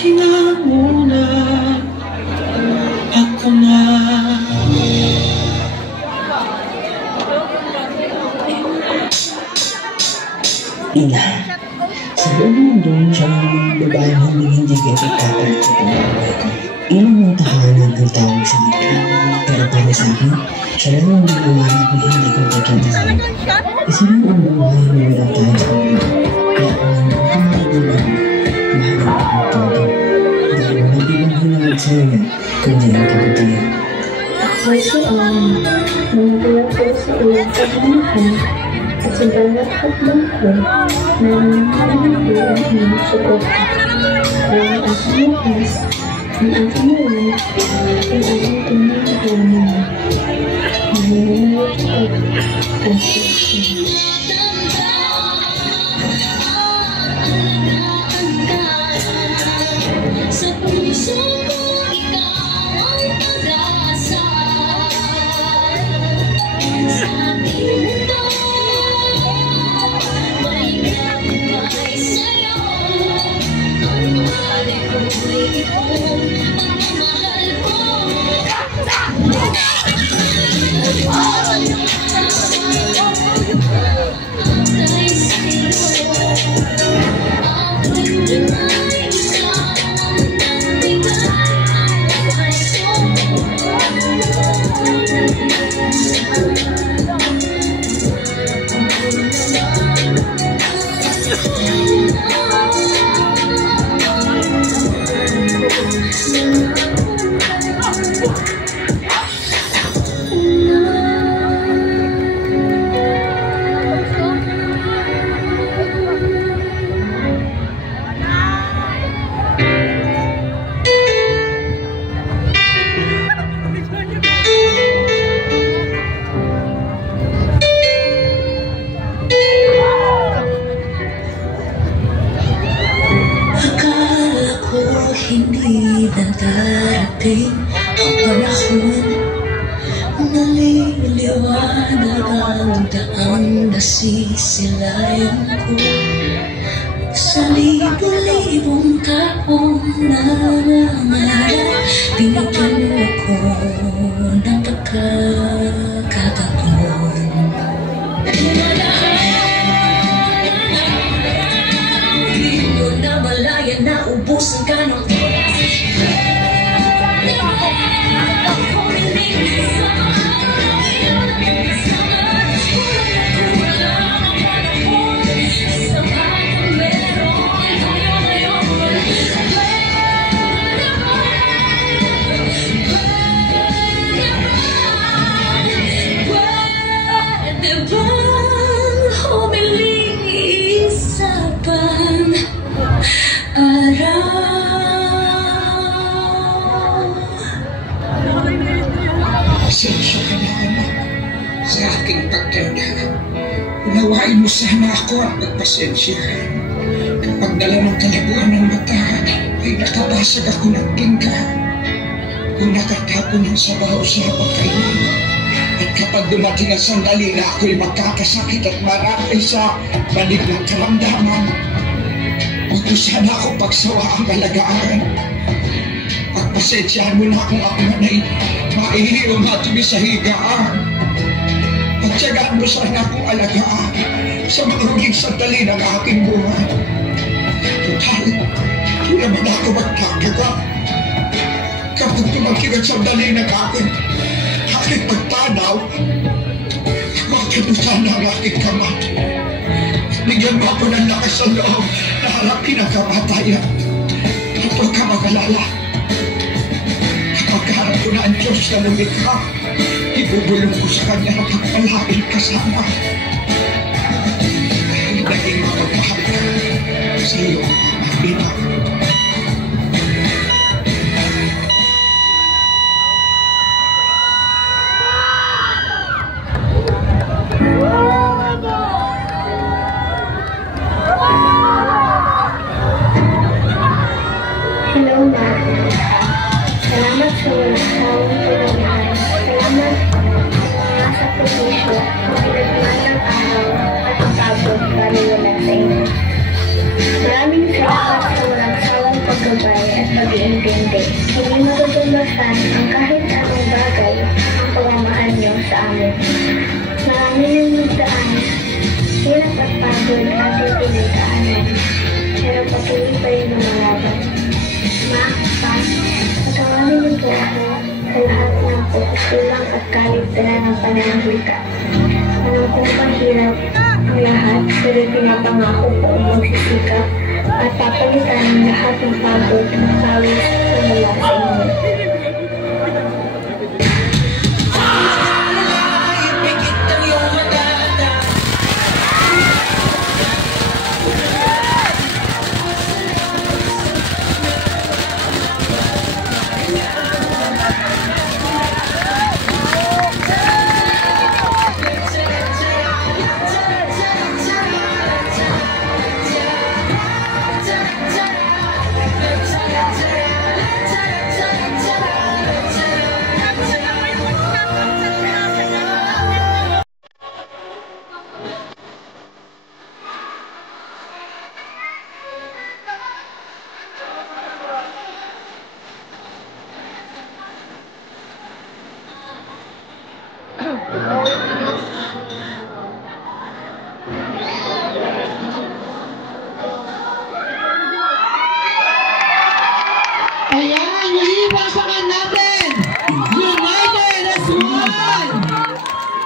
Pahinga muna ako na. Ina, sa loob ng doon siya ng babaeng hindi kayo pagkakalit sa pamamahay ko. Ilang tahanan ang tawag sa kanya. Pero para sa akin, siya lang ang lumawanag na hindi ko pagkakalit. Isa lang ang buhay na walang tayo sa kanya. Kaya kung ang buhay mahanap akong todo. Dahil hindi lang hinangad sa iyo kundi ang kabutihan. Ako si nangulang ko sa iyong kaganahan at sa bawat hakbang ko na nangyayari ang iyong suporta. Dahil aking lakas, ang aking liwan, ang aking pinagdaanan. Nangyayari ko ang suporta. Sa puso ko, ikaw ang pag-aasal. Sa aking mundo, may gabay sa'yo. Ang mahali ko'y ikaw, pagmamahal ko. Dahil sa'yo, ako'y tunay ikaw. Hindi na darating ang panahon, naliliwanag ang daang nasisilayan ko. Sa libo-libong taong nangangarap, binigyan mo ko ng pagkakataon. Di mo na malaya na ubusan ka ng Pasensya ka na, anak, sa aking pagtanda. Unawain mo sana ako at magpasensya. Kapag dala ng kalabuan ng mata, ay nakabasag ako ng tingka. Kung nakatapon ng sabaw sa pagkain. At kapag dumating ang sandali na ako'y magkakasakit at marami sa balik ng karamdaman, huwag mo sana ako pagsawa ang alagaan. Pagpasensyahan mo na kung ako manay maihiyo matuloy sa higaan. Pagtsagaan mo sana akong alagaan sa mga huling sandali ng aking buhay. Total, di naman ako magkagawa. Kapag tumangking ang sandali ng aking pagtanaw, makanusan ang aking kamay. Bigyan mo ako ng lakas sa loob na harapin ang kamatayan. At huwag ka mag-alala. Pagkaharap ko na ang Diyos na lumikha, ibubulong ko sa Kanya na pagpalain kasama. Dahil naging mapagmahal ka sa iyong mga ina. Hello, Ma. Salamat sa walang sawang pagmamahal. Salamat sa provisyo, pinagman ng araw at pagod baliwala sa inyo. Maraming salamat sa walang sawang paggabay papalitan ang kahit anong bagay ang pagmamahal niyo sa amin. Marami nang magdaan, hirap at pagod ating pinagdaanan, pero patuloy pa rin lumalaban. Ma, Pa, patawarin niyo po ako sa lahat ng pagkukulang at kaligtaran ng pananalita. Alam kong mahirap ang lahat, pero pinapangako ko magsisikap at papalitan ang lahat ng pagod at pawis na mula sa inyo. Ayan, hindi ba sa kanila